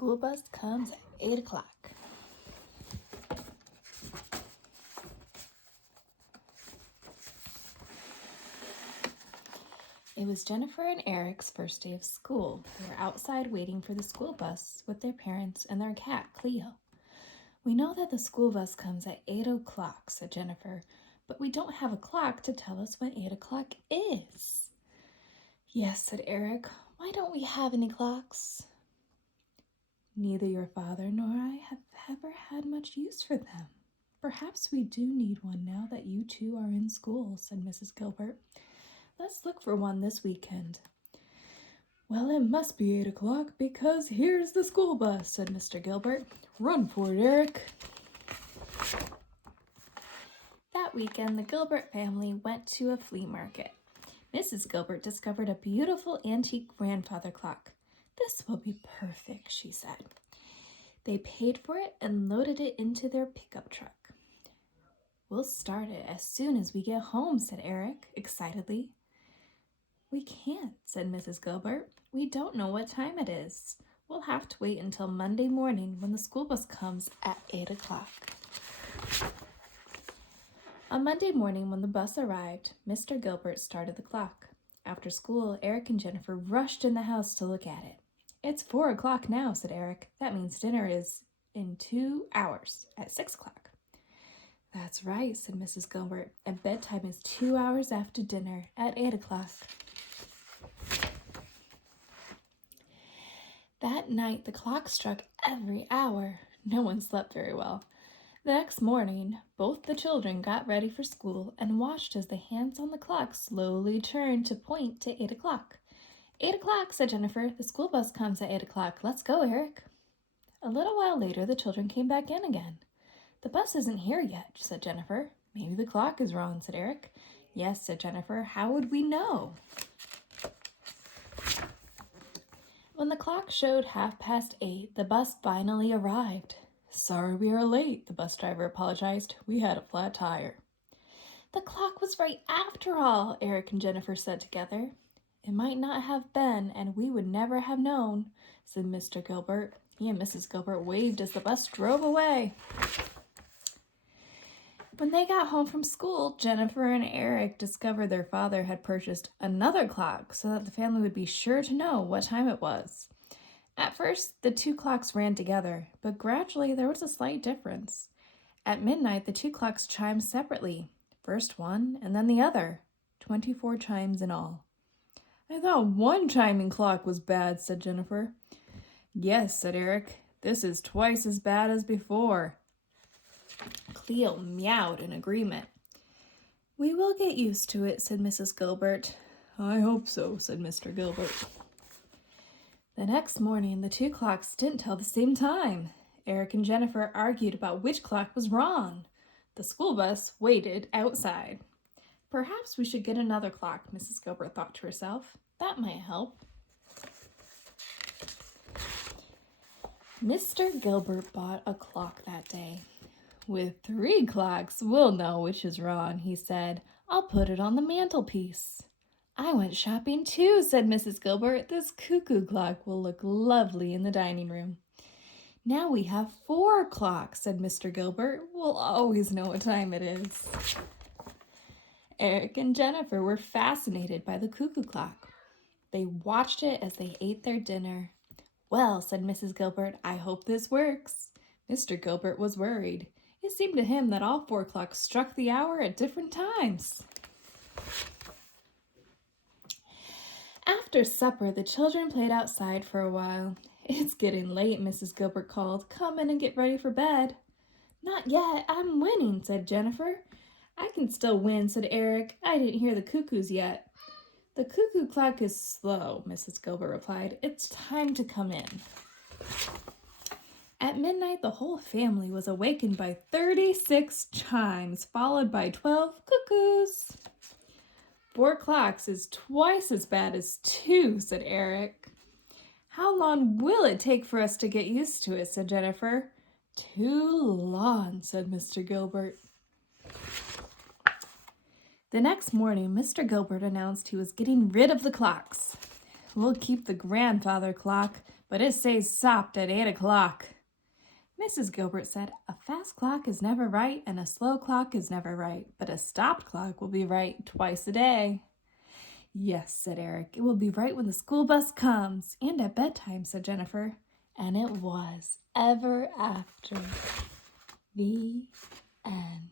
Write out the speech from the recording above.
school bus comes at 8 o'clock. It was Jennifer and Eric's first day of school. They were outside waiting for the school bus with their parents and their cat, Cleo. "We know that the school bus comes at 8 o'clock, said Jennifer, "but we don't have a clock to tell us when 8 o'clock is." "Yes," said Eric. "Why don't we have any clocks?" "Neither your father nor I have ever had much use for them. Perhaps we do need one now that you two are in school," said Mrs. Gilbert. "Let's look for one this weekend." "Well, it must be 8 o'clock because here's the school bus," said Mr. Gilbert. "Run for it, Eric." That weekend, the Gilbert family went to a flea market. Mrs. Gilbert discovered a beautiful antique grandfather clock. "This will be perfect," she said. They paid for it and loaded it into their pickup truck. "We'll start it as soon as we get home," said Eric excitedly. "We can't," said Mrs. Gilbert. "We don't know what time it is. We'll have to wait until Monday morning when the school bus comes at 8 o'clock. On Monday morning, when the bus arrived, Mr. Gilbert started the clock. After school, Eric and Jennifer rushed in the house to look at it. "It's 4 o'clock now," said Eric. "That means dinner is in 2 hours, at 6 o'clock. "That's right," said Mrs. Gilbert. "And bedtime is 2 hours after dinner, at 8 o'clock. That night, the clock struck every hour. No one slept very well. The next morning, both the children got ready for school and watched as the hands on the clock slowly turned to point to 8 o'clock. 8 o'clock, said Jennifer. "The school bus comes at 8 o'clock. Let's go, Eric." A little while later, the children came back in again. "The bus isn't here yet," said Jennifer. "Maybe the clock is wrong," said Eric. "Yes," said Jennifer. "How would we know?" When the clock showed 8:30, the bus finally arrived. "Sorry we are late," the bus driver apologized. "We had a flat tire." "The clock was right after all," Eric and Jennifer said together. "It might not have been, and we would never have known," said Mr. Gilbert. He and Mrs. Gilbert waved as the bus drove away. When they got home from school, Jennifer and Eric discovered their father had purchased another clock so that the family would be sure to know what time it was. At first, the two clocks ran together, but gradually there was a slight difference. At midnight, the two clocks chimed separately, first one and then the other, 24 chimes in all. "I thought one chiming clock was bad," said Jennifer. "Yes," said Eric. "This is twice as bad as before." Cleo meowed in agreement. "We will get used to it," said Mrs. Gilbert. "I hope so," said Mr. Gilbert. The next morning, the two clocks didn't tell the same time. Eric and Jennifer argued about which clock was wrong. The school bus waited outside. "Perhaps we should get another clock," Mrs. Gilbert thought to herself. "That might help." Mr. Gilbert bought a clock that day. "With 3 clocks, we'll know which is wrong," he said. "I'll put it on the mantelpiece." "I went shopping too," said Mrs. Gilbert. "This cuckoo clock will look lovely in the dining room." "Now we have 4 clocks," said Mr. Gilbert. "We'll always know what time it is." Eric and Jennifer were fascinated by the cuckoo clock. They watched it as they ate their dinner. "Well," said Mrs. Gilbert, "I hope this works." Mr. Gilbert was worried. It seemed to him that all 4 clocks struck the hour at different times. After supper, the children played outside for a while. "It's getting late," Mrs. Gilbert called. "Come in and get ready for bed." "Not yet. I'm winning," said Jennifer. "I can still win," said Eric. "I didn't hear the cuckoos yet." "The cuckoo clock is slow," Mrs. Gilbert replied. "It's time to come in." At midnight, the whole family was awakened by 36 chimes, followed by 12 cuckoos. 4 clocks is twice as bad as 2, said Eric. "How long will it take for us to get used to it?" said Jennifer. "Too long," said Mr. Gilbert. The next morning, Mr. Gilbert announced he was getting rid of the clocks. "We'll keep the grandfather clock, but it says stopped at 8 o'clock. Mrs. Gilbert said, a fast clock is never right and a slow clock is never right, but a stopped clock will be right twice a day. Yes, said Eric, it will be right when the school bus comes, and at bedtime, said Jennifer. And it was, ever after. The end.